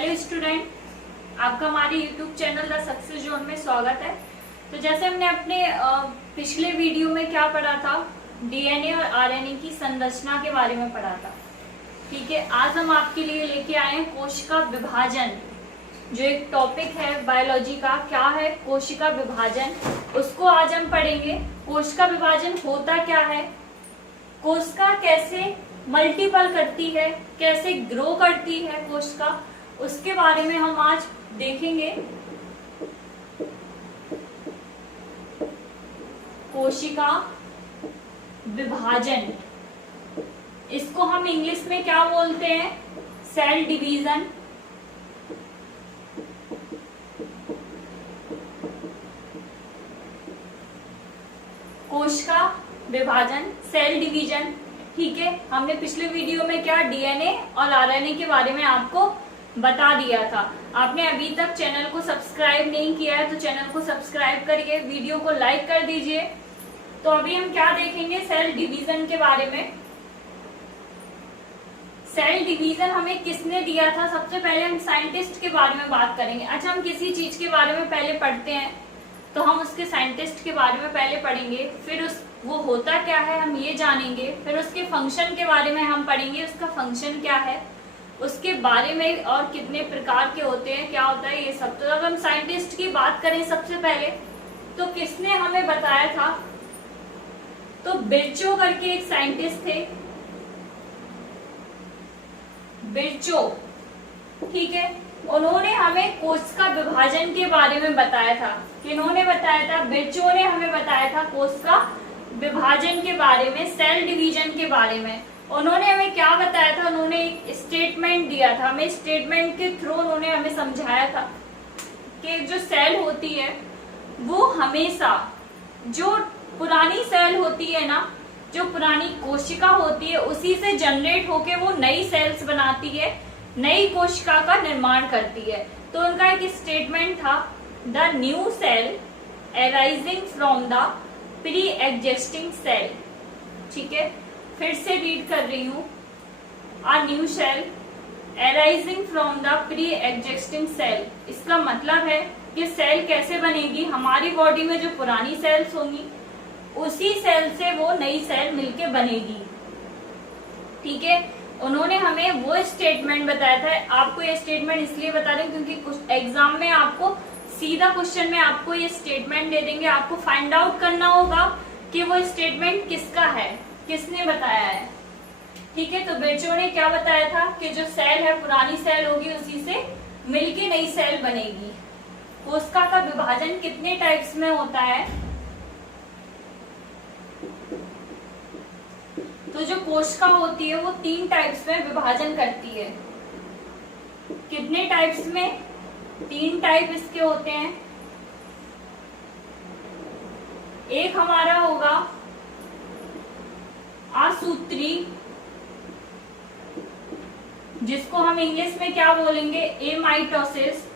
Hello student, आपका हमारे YouTube channel the success zone में स्वागत है। तो जैसे हमने अपने पिछले वीडियो में क्या पढ़ा था, डीएनए और आरएनए की संरचना के बारे में पढ़ा था। ठीक है, आज हम आपके लिए लेके आए हैं कोशिका विभाजन, जो एक टॉपिक है बायोलॉजी का। क्या है कोशिका विभाजन, उसको आज हम पढ़ेंगे। कोशिका विभाजन होता क्या है, कोशिका कैसे मल्टीपल करती है, कैसे ग्रो करती है कोशिका, उसके बारे में हम आज देखेंगे। कोशिका विभाजन, इसको हम इंग्लिश में क्या बोलते हैं, सेल डिवीजन। कोशिका विभाजन, सेल डिवीजन। ठीक है, हमने पिछले वीडियो में क्या डीएनए और आरएनए के बारे में आपको बता दिया था। आपने अभी तक चैनल को सब्सक्राइब नहीं किया है तो चैनल को सब्सक्राइब करिए, वीडियो को लाइक कर दीजिए। तो अभी हम क्या देखेंगे, सेल डिवीजन के बारे में। सेल डिवीजन हमें किसने दिया था, सबसे पहले हम साइंटिस्ट के बारे में बात करेंगे। अच्छा, हम किसी चीज के बारे में पहले पढ़ते हैं तो हम उसके साइंटिस्ट के बारे में पहले पढ़ेंगे, फिर वो होता क्या है हम ये जानेंगे, फिर उसके फंक्शन के बारे में हम पढ़ेंगे, उसका फंक्शन क्या है, उसके बारे में और कितने प्रकार के होते हैं, क्या होता है ये सब। तो अगर हम साइंटिस्ट की बात करें सबसे पहले, तो किसने हमें बताया था, तो बिरचो करके एक साइंटिस्ट थे, बिरचो। ठीक है, उन्होंने हमें कोशिका विभाजन के बारे में बताया था। किन्होंने बताया था, बिरचो ने हमें बताया था कोशिका विभाजन के बारे में, सेल डिवीजन के बारे में। उन्होंने हमें क्या बताया था, उन्होंने एक स्टेटमेंट दिया था हमें। स्टेटमेंट के थ्रू उन्होंने हमें समझाया था कि जो सेल होती है वो हमेशा, जो पुरानी सेल होती है ना, जो पुरानी कोशिका होती है, उसी से जनरेट होके वो नई सेल्स बनाती है, नई कोशिका का निर्माण करती है। तो उनका एक स्टेटमेंट था, the new cell arising from the pre existing cell. ठीक है, फिर से रीड कर रही हूं, a new cell arising from the pre existing cell. इसका मतलब है कि सेल कैसे बनेगी, हमारी बॉडी में जो पुरानी सेल्स होंगी उसी सेल से वो नई सेल मिलके बनेगी। ठीक है, उन्होंने हमें वो स्टेटमेंट बताया था। आपको ये स्टेटमेंट इसलिए बता रही हूँ क्योंकि कुछ एग्जाम में आपको सीधा क्वेश्चन में आपको ये स्टेटमेंट दे देंगे, आपको फाइंड आउट करना होगा कि वो स्टेटमेंट किसका है, किसने बताया है। ठीक है, तो बिरचो ने क्या बताया था कि जो सेल है पुरानी सेल होगी, उसी से मिलके नई सेल बनेगी। कोशिका का विभाजन कितने टाइप्स में होता है, तो जो कोशिका होती है वो 3 टाइप्स में विभाजन करती है। कितने टाइप्स में, 3 टाइप इसके होते हैं। एक हमारा होगा असूत्री, जिसको हम इंग्लिश में क्या बोलेंगे, एमाइटोसिस।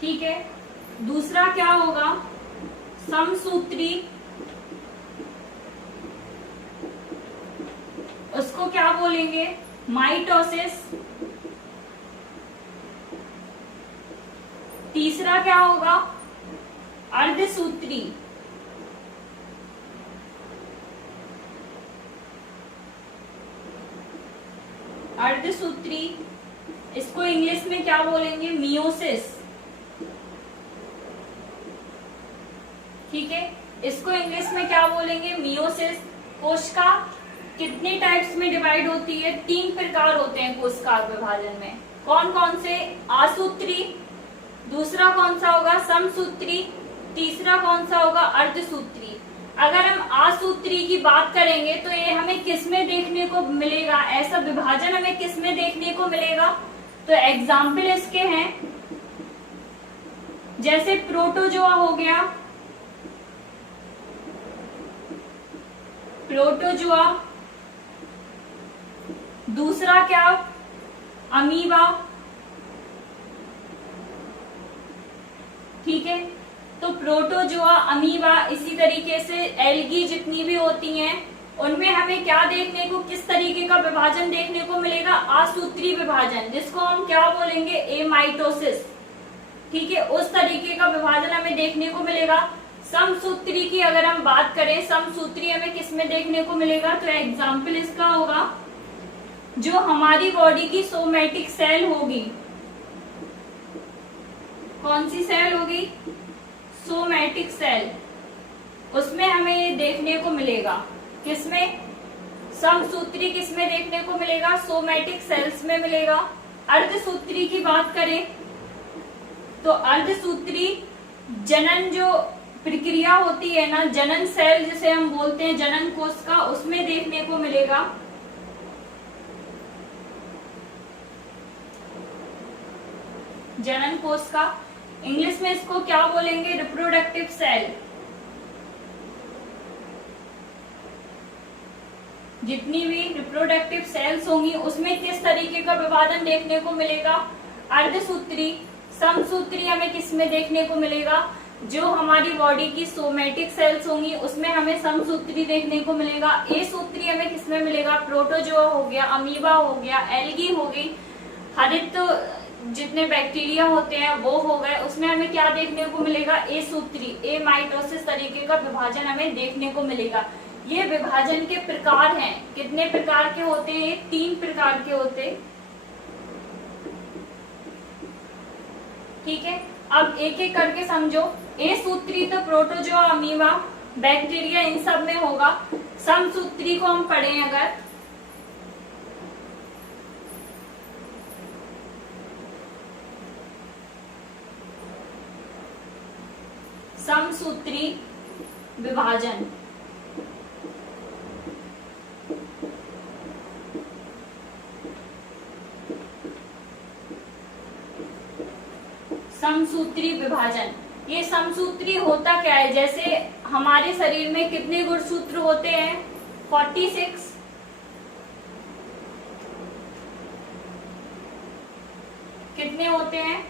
ठीक है, दूसरा क्या होगा, समसूत्री, उसको क्या बोलेंगे, माइटोसिस। तीसरा क्या होगा, अर्धसूत्री। अर्धसूत्री, इसको इंग्लिश में क्या बोलेंगे, मियोसिस। ठीक है, इसको इंग्लिश में क्या बोलेंगे, मियोसिस। कोशिका कितने टाइप्स में डिवाइड होती है, 3 प्रकार होते हैं कोशिका विभाजन में। कौन कौन से, आसूत्री, दूसरा कौन सा होगा, समसूत्री, तीसरा कौन सा होगा, अर्धसूत्री। अगर हम आसूत्री की बात करेंगे तो ये हमें किसमें देखने को मिलेगा, ऐसा विभाजन हमें किसमें देखने को मिलेगा, तो एग्जाम्पल इसके हैं, जैसे प्रोटोजोआ हो गया, प्रोटोजोआ। दूसरा क्या, अमीबा। ठीक है, तो प्रोटोजोआ, अमीबा, इसी तरीके से एल्गी जितनी भी होती हैं उनमें हमें क्या देखने को, किस तरीके का विभाजन देखने को मिलेगा, असूत्री विभाजन, जिसको हम क्या बोलेंगे, एमाइटोसिस। ठीक है, उस तरीके का विभाजन हमें देखने को मिलेगा। समसूत्री की अगर हम बात करें, समसूत्री हमें किसमें देखने को मिलेगा, तो एग्जाम्पल इसका होगा जो हमारी बॉडी की सोमैटिक सेल होगी। कौन सी सेल होगी, सोमैटिक सेल, उसमें हमें ये देखने को मिलेगा। किसमें, समसूत्री किसमें देखने को मिलेगा, सोमैटिक सेल्स में मिलेगा। अर्धसूत्री की बात करें तो अर्धसूत्री जनन जो प्रक्रिया होती है ना, जनन सेल जिसे हम बोलते हैं, जनन कोश का, उसमें देखने को मिलेगा। जनन कोश का इंग्लिश में इसको क्या बोलेंगे, रिप्रोडक्टिव सेल। जितनी भी रिप्रोडक्टिव सेल्स होंगी उसमें किस तरीके का विभाजन देखने को मिलेगा, अर्धसूत्री। समसूत्री हमें किसमें देखने को मिलेगा, जो हमारी बॉडी की सोमैटिक सेल्स होंगी उसमें हमें समसूत्री देखने को मिलेगा। ए सूत्री हमें किसमें मिलेगा, प्रोटोजोआ हो गया, अमीबा हो गया, एल्गी हो गई, हरित जितने बैक्टीरिया होते हैं वो हो गए, उसमें हमें क्या देखने को मिलेगा, ए सूत्री, ए माइटोसिस तरीके का विभाजन हमें देखने को मिलेगा। ये विभाजन के प्रकार हैं। कितने प्रकार के होते हैं, 3 प्रकार के होते हैं। ठीक है, अब एक एक करके समझो। ए सूत्री तो प्रोटोजोआ, अमीबा, बैक्टीरिया, इन सब में होगा। समसूत्री को हम पढ़ें अगर, समसूत्री विभाजन, समसूत्री विभाजन, ये समसूत्री होता क्या है, जैसे हमारे शरीर में कितने गुणसूत्र होते हैं, 46। कितने होते हैं,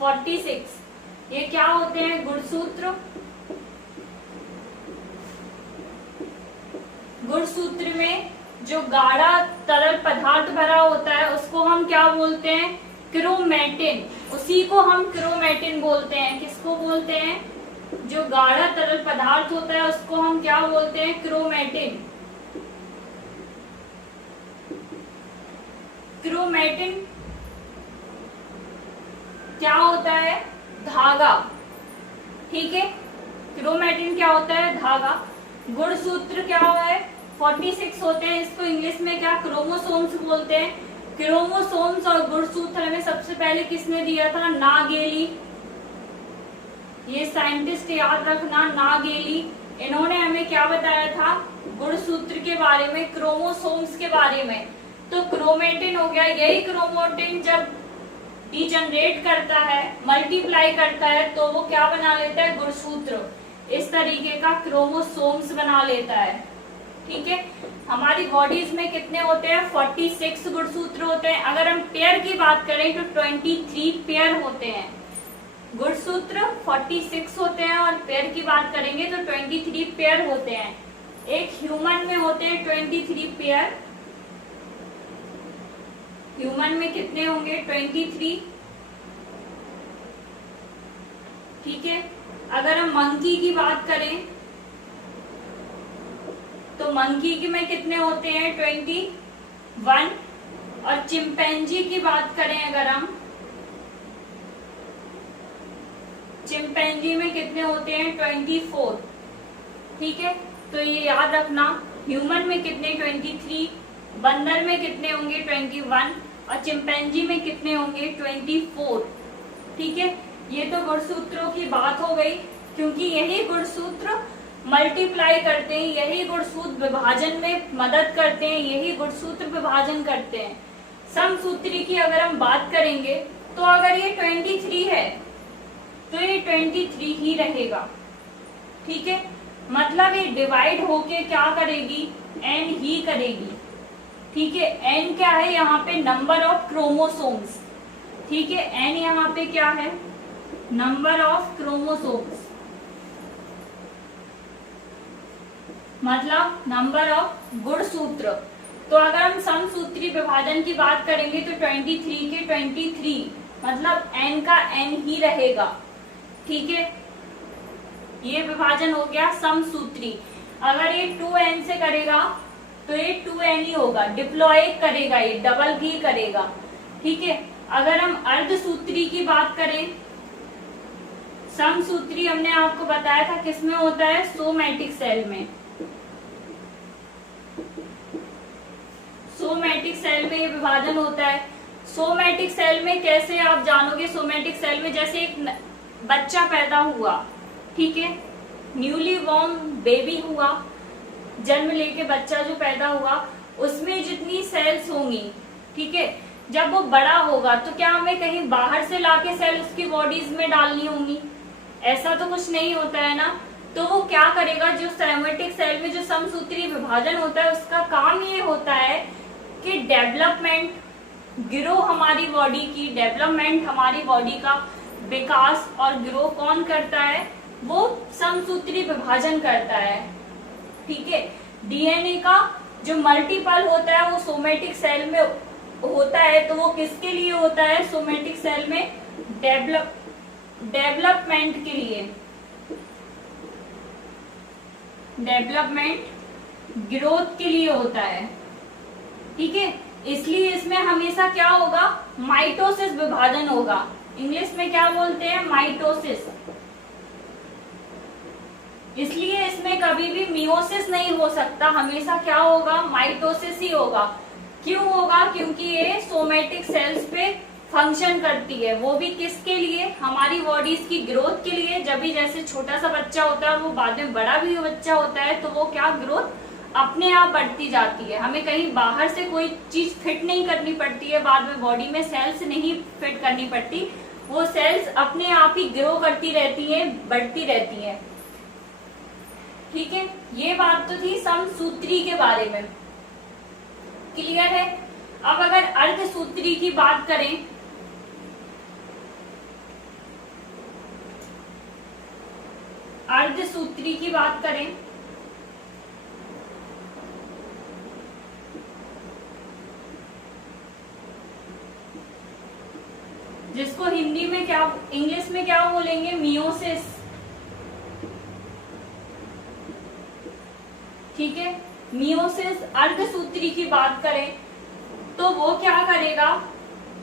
46। ये क्या होते हैं, गुणसूत्र। गुणसूत्र में जो गाढ़ा तरल पदार्थ भरा होता है उसको हम क्या बोलते हैं, क्रोमैटिन। उसी को हम क्रोमैटिन बोलते हैं। किसको बोलते हैं, जो गाढ़ा तरल पदार्थ होता है उसको हम क्या बोलते हैं, क्रोमैटिन। क्रोमैटिन क्या होता है, धागा। ठीक है, क्रोमैटिन क्या होता है, धागा। गुणसूत्र क्या है, 46 होते हैं। इसको इंग्लिश में क्या, क्रोमोसोम्स बोलते हैं। क्रोमोसोम्स और गुणसूत्र हमें सबसे पहले किसने दिया था, नागेली। ये साइंटिस्ट याद रखना, नागेली। इन्होंने हमें क्या बताया था, गुणसूत्र के बारे में, क्रोमोसोम्स के बारे में। तो क्रोमैटिन हो गया, यही क्रोमैटिन जब डीजनरेट करता है, मल्टीप्लाई करता है, तो वो क्या बना लेता है, गुणसूत्र। इस तरीके का क्रोमोसोम्स बना लेता है। ठीक है, हमारी बॉडीज में कितने होते हैं, 46 गुणसूत्र होते हैं। अगर हम पेयर की बात करें तो 23 पेयर होते हैं। गुणसूत्र 46 होते हैं और पेयर की बात करेंगे तो 23 पेयर होते हैं। एक ह्यूमन में होते हैं 23 पेयर। ह्यूमन में कितने होंगे, 23। ठीक है, अगर हम मंकी की बात करें तो मंकी की में कितने होते हैं, 21। और चिंपैंजी की बात करें अगर हम, चिंपैंजी में कितने होते हैं, 24। ठीक है, तो ये याद रखना, ह्यूमन में कितने, 23, बंदर में कितने होंगे, 21, और चिंपैंजी में कितने होंगे, 24। ठीक है, ये तो गुणसूत्रों की बात हो गई, क्योंकि यही गुणसूत्र मल्टीप्लाई करते हैं, यही गुणसूत्र विभाजन में मदद करते हैं, यही गुणसूत्र विभाजन करते हैं। समसूत्री की अगर हम बात करेंगे तो अगर ये 23 है तो ये 23 ही रहेगा। ठीक है, मतलब ये डिवाइड होके क्या करेगी, एन ही करेगी। ठीक है, एन क्या है यहाँ पे, नंबर ऑफ क्रोमोसोम्स। ठीक है, एन यहाँ पे क्या है, नंबर ऑफ क्रोमोसोम्स। मतलब नंबर ऑफ गुणसूत्र। तो अगर हम समसूत्री विभाजन की बात करेंगे तो 23 के 23 मतलब n का n ही रहेगा। ठीक है, ये विभाजन हो गया समसूत्री। अगर ये 2n से करेगा तो ये 2n ही होगा, डिप्लॉय करेगा, ये डबल भी करेगा। ठीक है, अगर हम अर्धसूत्री की बात करें, समसूत्री हमने आपको बताया था किसमें होता है, सोमैटिक सेल में। सोमैटिक सेल में ये विभाजन होता है। सोमैटिक सेल में कैसे आप जानोगे, सोमैटिक सेल में जैसे एक बच्चा पैदा हुआ, ठीक है, न्यूली बॉर्न बेबी हुआ, जन्म लेके बच्चा जो पैदा हुआ, उसमें जितनी सेल्स होंगी, ठीक है, जब वो बड़ा होगा तो क्या हमें कहीं बाहर से लाके सेल उसकी बॉडीज में डालनी होंगी? ऐसा तो कुछ नहीं होता है ना। तो वो क्या करेगा, जो सोमैटिक सेल में जो समसूत्री विभाजन होता है उसका काम ये होता है कि डेवलपमेंट, ग्रो हमारी बॉडी की डेवलपमेंट, हमारी बॉडी का विकास और ग्रो कौन करता है, वो समसूत्री विभाजन करता है। ठीक है, डीएनए का जो मल्टीपल होता है वो सोमैटिक सेल में होता है, तो वो किसके लिए होता है, सोमैटिक सेल में डेवलपमेंट के लिए, डेवलपमेंट ग्रोथ के लिए होता है। ठीक है, इसलिए इसमें हमेशा क्या होगा, माइटोसिस विभाजन होगा। इंग्लिश में क्या बोलते हैं, माइटोसिस। इसलिए इसमें कभी भी मियोसिस नहीं हो सकता, हमेशा क्या होगा, माइटोसिस ही होगा। क्यों होगा, क्योंकि ये सोमैटिक सेल्स पे फंक्शन करती है, वो भी किसके लिए, हमारी बॉडीज की ग्रोथ के लिए। जब भी जैसे छोटा सा बच्चा होता है और वो बाद में बड़ा भी बच्चा होता है तो वो क्या, ग्रोथ अपने आप बढ़ती जाती है, हमें कहीं बाहर से कोई चीज फिट नहीं करनी पड़ती है, बाद में बॉडी में सेल्स नहीं फिट करनी पड़ती, वो सेल्स अपने आप ही ग्रो करती रहती है, बढ़ती रहती है। ठीक है, ये बात तो थी समसूत्री के बारे में, क्लियर है। अब अगर अर्धसूत्री की बात करें, अर्धसूत्री की बात करें जिसको हिंदी में क्या, इंग्लिश में क्या बोलेंगे, मियोसिस। ठीक है, मियोसिस अर्धसूत्री की बात करें तो वो क्या करेगा,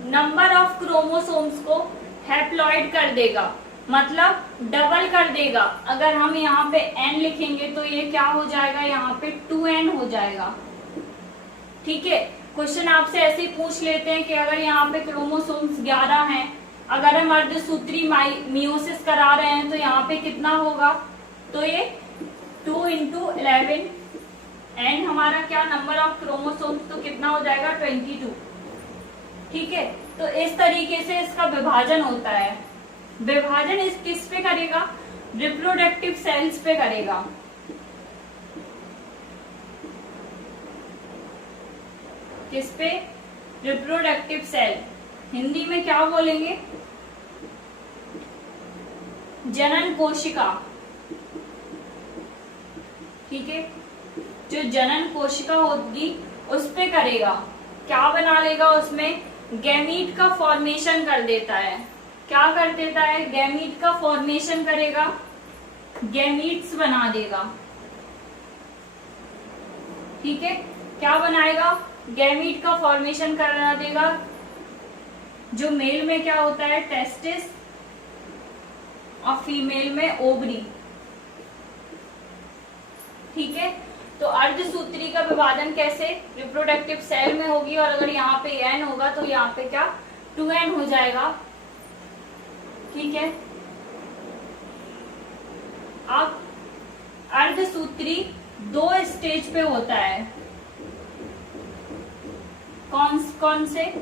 नंबर ऑफ क्रोमोसोम्स को हैप्लॉइड कर देगा, मतलब डबल कर देगा। अगर हम यहाँ पे n लिखेंगे तो ये क्या हो जाएगा, यहाँ पे 2n हो जाएगा। ठीक है, क्वेश्चन आपसे ऐसे ही पूछ लेते हैं कि अगर यहाँ पे क्रोमोसोम्स 11 हैं, अगर हम अर्धसूत्री मियोसिस करा रहे हैं तो यहाँ पे कितना होगा, तो ये 2 × 11 एंड हमारा क्या, नंबर ऑफ क्रोमोसोम्स तो कितना हो जाएगा, 22। ठीक है, तो इस तरीके से इसका विभाजन होता है। विभाजन इस किस पे करेगा, रिप्रोडक्टिव सेल्स पे करेगा। किस पे, रिप्रोडक्टिव सेल, हिंदी में क्या बोलेंगे, जनन कोशिका। ठीक है, जो जनन कोशिका होगी उस पे करेगा, क्या बना लेगा, उसमें गैमीट का फॉर्मेशन कर देता है। क्या कर देता है, गैमीट का फॉर्मेशन करेगा, गैमीट्स बना देगा। ठीक है, क्या बनाएगा, गैमीट का फॉर्मेशन करा देगा। जो मेल में क्या होता है, टेस्टिस, और फीमेल में ओवरी। ठीक है, तो अर्धसूत्री का विभाजन कैसे, रिप्रोडक्टिव सेल में होगी, और अगर यहाँ पे n होगा तो यहाँ पे क्या, 2n हो जाएगा। ठीक है, अब अर्धसूत्री 2 स्टेज पे होता है, कौन से,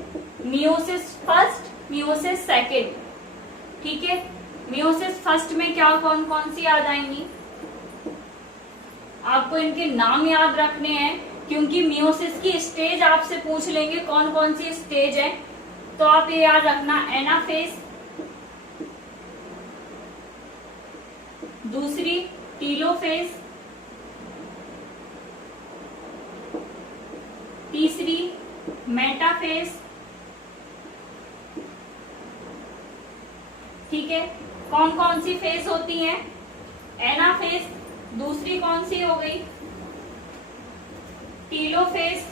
मियोसिस फर्स्ट, मियोसिस सेकेंड। ठीक है, मियोसिस फर्स्ट में क्या, कौन कौन सी आ जाएंगी, आपको इनके नाम याद रखने हैं, क्योंकि मियोसिस की स्टेज आपसे पूछ लेंगे कौन कौन सी स्टेज है, तो आप ये याद रखना, एनाफेज, दूसरी टीलोफेज, तीसरी मेटाफेज, ठीक है। कौन कौन सी फेज होती हैं? एनाफेज, दूसरी कौन सी हो गई? टीलोफेज,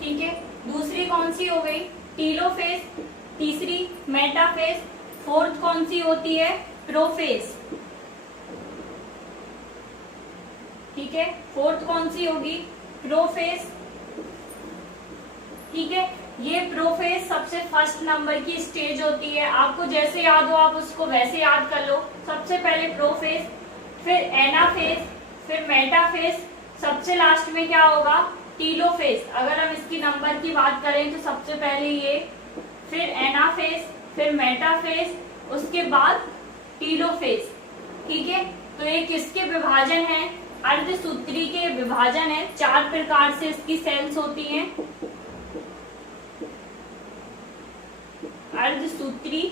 ठीक है। दूसरी कौन सी हो गई? टीलोफेज, तीसरी मेटाफेज, फोर्थ कौन सी होती है? प्रोफेज, ठीक है। फोर्थ कौन सी होगी? प्रोफेज, ठीक है। ये प्रोफेज सबसे फर्स्ट नंबर की स्टेज होती है, आपको जैसे याद हो आप उसको वैसे याद कर लो। सबसे पहले प्रोफेज, फिर एनाफेज, फिर मेटाफेज, सबसे लास्ट में क्या होगा? टीलोफेज। अगर हम इसकी नंबर की बात करें तो सबसे पहले ये, फिर एनाफेज, फिर मेटाफेज, उसके बाद टीलोफेज, ठीक है। तो ये किसके विभाजन है? अर्धसूत्री के विभाजन है। 4 प्रकार से इसकी सेल्स होती हैं। अर्धसूत्री,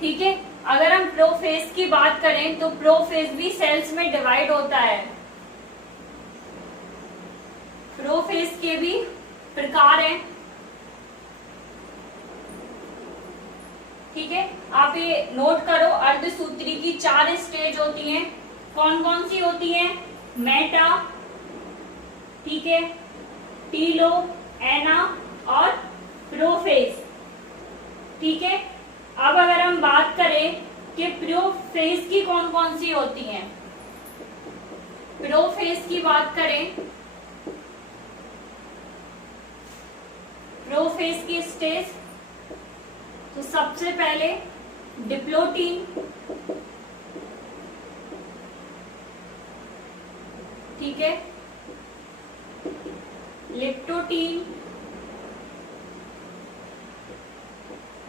ठीक है। अगर हम प्रोफेज की बात करें तो प्रोफेज भी सेल्स में डिवाइड होता है। प्रोफेज के भी प्रकार हैं, ठीक है। आप ये नोट करो, अर्धसूत्री की 4 स्टेज होती हैं। कौन कौन सी होती हैं? मेटा, ठीक है, टीलो, एना और प्रोफेज, ठीक है। अब अगर हम बात करें कि प्रोफेज की कौन कौन सी होती हैं, प्रोफेज की बात करें, प्रोफेज की स्टेज, तो सबसे पहले डिप्लोटीन, ठीक है, leptotene,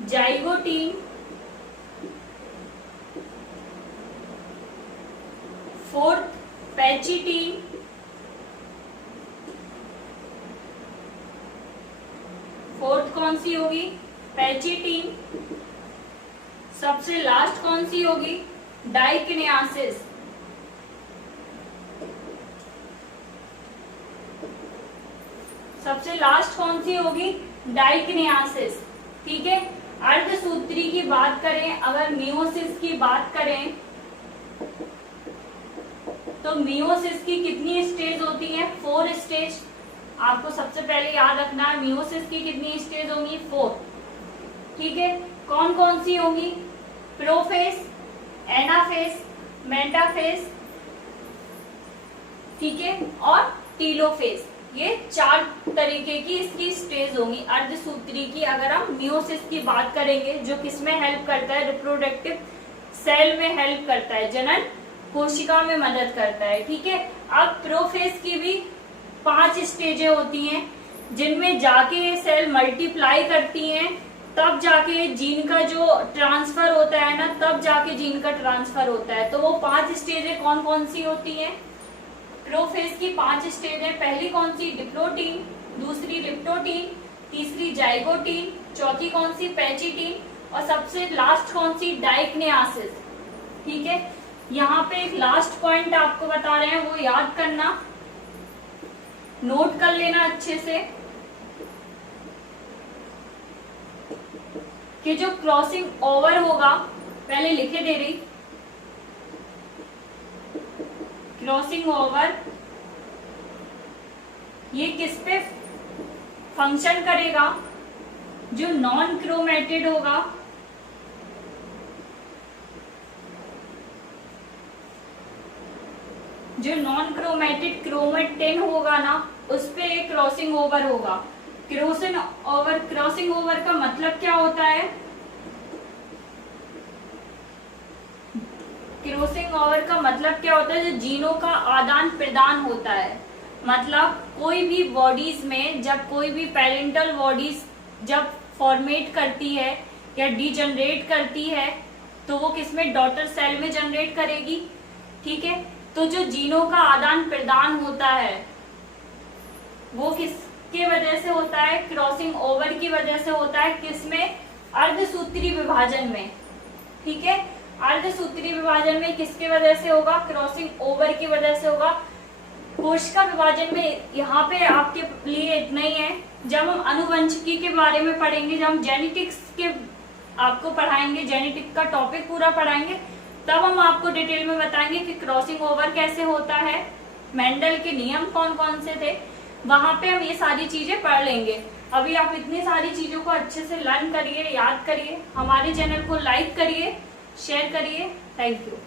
zygotene, fourth pachytene, fourth कौन सी होगी? पैचिटीन। सबसे लास्ट कौन सी होगी? डाइकिनेसिस, सबसे लास्ट कौन सी होगी? डाइकिनेसिस, ठीक है। अर्धसूत्री की बात करें, अगर मियोसिस की बात करें तो मियोसिस की कितनी स्टेज होती है? 4 स्टेज। आपको सबसे पहले याद रखना है मियोसिस की कितनी स्टेज होंगी? 4, ठीक है। कौन कौन सी होंगी? प्रोफेज, एनाफेज, मेटाफेज, ठीक है, और टीलोफेज। ये 4 तरीके की इसकी स्टेज होंगी अर्धसूत्री की। अगर हम मियोसिस की बात करेंगे, जो किसमें हेल्प करता है? रिप्रोडक्टिव सेल में हेल्प करता है, जनन कोशिका में मदद करता है, ठीक है। अब प्रोफेज की भी 5 स्टेजें होती हैं, जिनमें जाके ये सेल मल्टीप्लाई करती हैं, तब जाके जीन का जो ट्रांसफर होता है ना, तब जाके जीन का ट्रांसफर होता है। तो वो 5 स्टेजें कौन कौन सी होती हैं? प्रोफेज की 5 स्टेज है। पहली कौन सी? डिप्लोटीन, दूसरी लिप्टोटीन, तीसरी जाइगोटीन, चौथी कौन सी? पैचिटीन, और सबसे लास्ट कौन सी? डाइकिनेसिस, ठीक है। यहाँ पे एक लास्ट पॉइंट आपको बता रहे हैं, वो याद करना, नोट कर लेना अच्छे से, कि जो क्रॉसिंग ओवर होगा, पहले लिखे दे रही, क्रॉसिंग ओवर ये किस पे फंक्शन करेगा? जो नॉन क्रोमेटेड होगा, जो नॉन क्रोमेटेड क्रोमेटिन होगा ना, उस पे एक क्रॉसिंग ओवर होगा। क्रॉसिंग ओवर का मतलब क्या होता है? क्रॉसिंग ओवर का मतलब क्या होता है? जो जीनों का आदान प्रदान होता है। मतलब कोई भी बॉडीज में, जब कोई भी पेरेंटल बॉडीज जब फॉर्मेट करती है या डिजनरेट करती है, तो वो किसमें? डॉटर सेल में जनरेट करेगी, ठीक है। तो जो जीनों का आदान प्रदान होता है वो के वजह से होता है, क्रॉसिंग ओवर की वजह से होता है, किसमें, अर्धसूत्री विभाजन में। ठीक है, अर्धसूत्री विभाजन में किसकी वजह से होगा, क्रॉसिंग ओवर की वजह से होगा। कोशिका विभाजन में यहाँ पे आपके लिए इतना ही है। जब हम अनुवंशिकी के बारे में पढ़ेंगे, जब हम जेनेटिक्स के आपको पढ़ाएंगे, जेनेटिक का टॉपिक पूरा पढ़ाएंगे, तब हम आपको डिटेल में बताएंगे कि क्रॉसिंग ओवर कैसे होता है, मेंडल के नियम कौन कौन से थे, वहां पे हम ये सारी चीजें पढ़ लेंगे। अभी आप इतनी सारी चीजों को अच्छे से लर्न करिए, याद करिए, हमारे चैनल को लाइक करिए, शेयर करिए। Thank you.